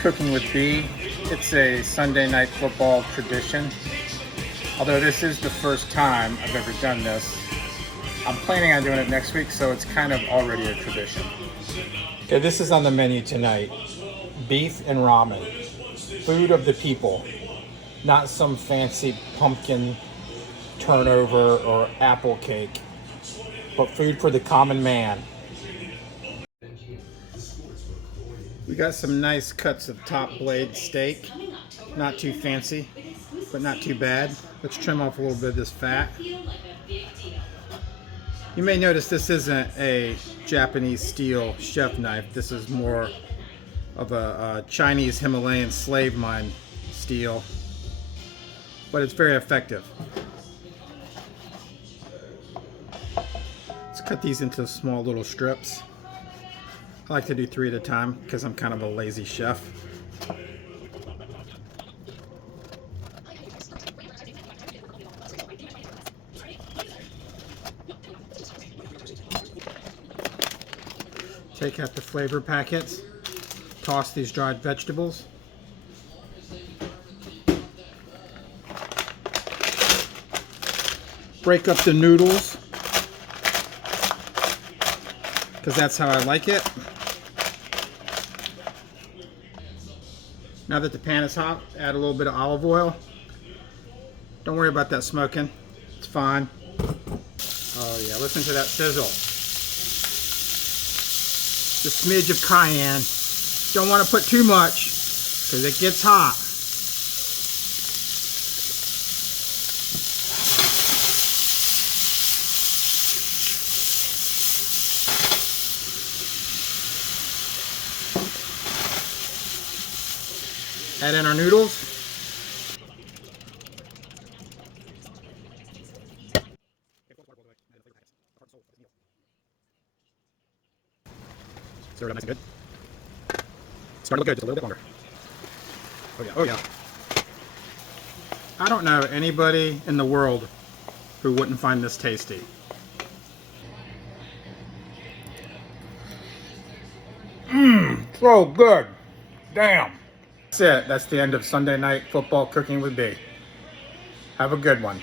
Cooking with B. It's a Sunday night football tradition. Although this is the first time I've ever done this, I'm planning on doing it next week, so it's kind of already a tradition. Okay, this is on the menu tonight. Beef and ramen. Food of the people. Not some fancy pumpkin turnover or apple cake, but food for the common man. We got some nice cuts of top blade steak. Not too fancy, but not too bad. Let's trim off a little bit of this fat. You may notice this isn't a Japanese steel chef knife. This is more of a Chinese Himalayan slave mine steel, but it's very effective. Let's cut these into small little strips. I like to do 3 at a time because I'm kind of a lazy chef. Take out the flavor packets. Toss these dried vegetables. Break up the noodles, because that's how I like it. Now that the pan is hot, add a little bit of olive oil. Don't worry about that smoking. It's fine. Oh yeah, listen to that sizzle. Just a smidge of cayenne. Don't want to put too much because it gets hot. Add in our noodles. Stir it up nice and good. It's starting to look good, just a little bit longer. Oh yeah, oh yeah. I don't know anybody in the world who wouldn't find this tasty. So good. Damn. That's it. That's the end of Sunday Night Football Cooking with B. Have a good one.